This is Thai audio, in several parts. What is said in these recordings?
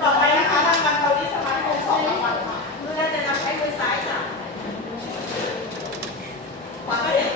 ต่อไปนะคะรางวัลเกาหลีสมาร์ทโฟนสองรางวัลค่ะเมื่อจะนำใช้มือซ้ายจับขวาก็เด็ก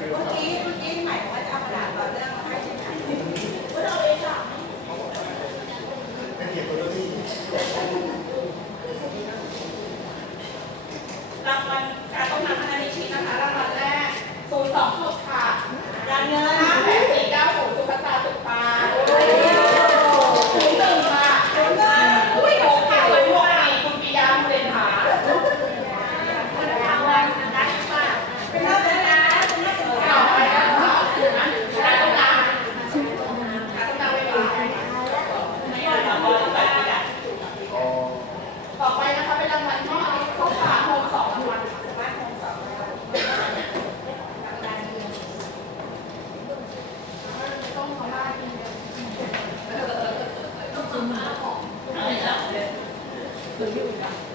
มื่อกี้เมื่อกี้หมายว่จะเอากระดาษเรื่องให้ใช่ไหมว่าเราเองอะรางวัลการต้มน้ำพันธมิตรนะคะรางวัลแรกศูนย์สองหกค่ะ do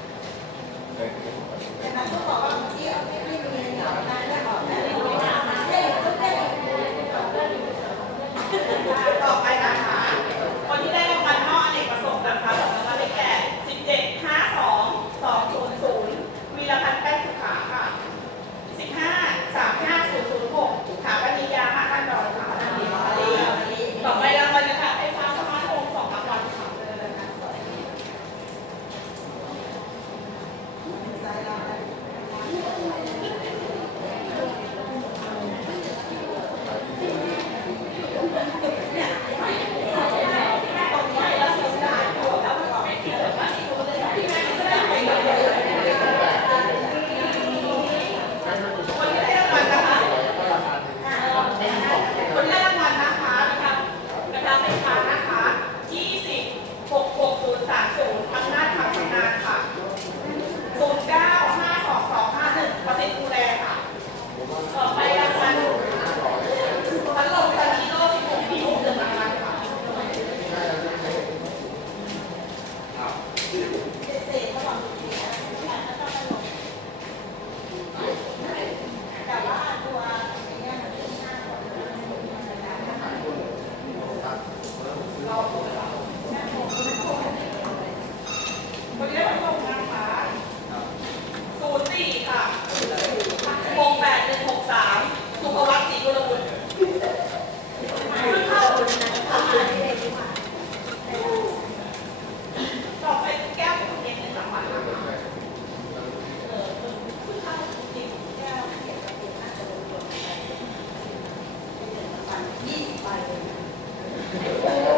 ลูกค้านะคะ206630ทำหน้าทำงานค่ะ09525251ประสิทธิ์ดูแลค่ะ ต่อไปอคารพัดลมซันนิโร่16ปี61อาคารค่ะ สุภวัตศรีกุลบุตรต่อไปแก้วคุนนเอออถ้แก้วเก็บกนี่าจะงตัวลย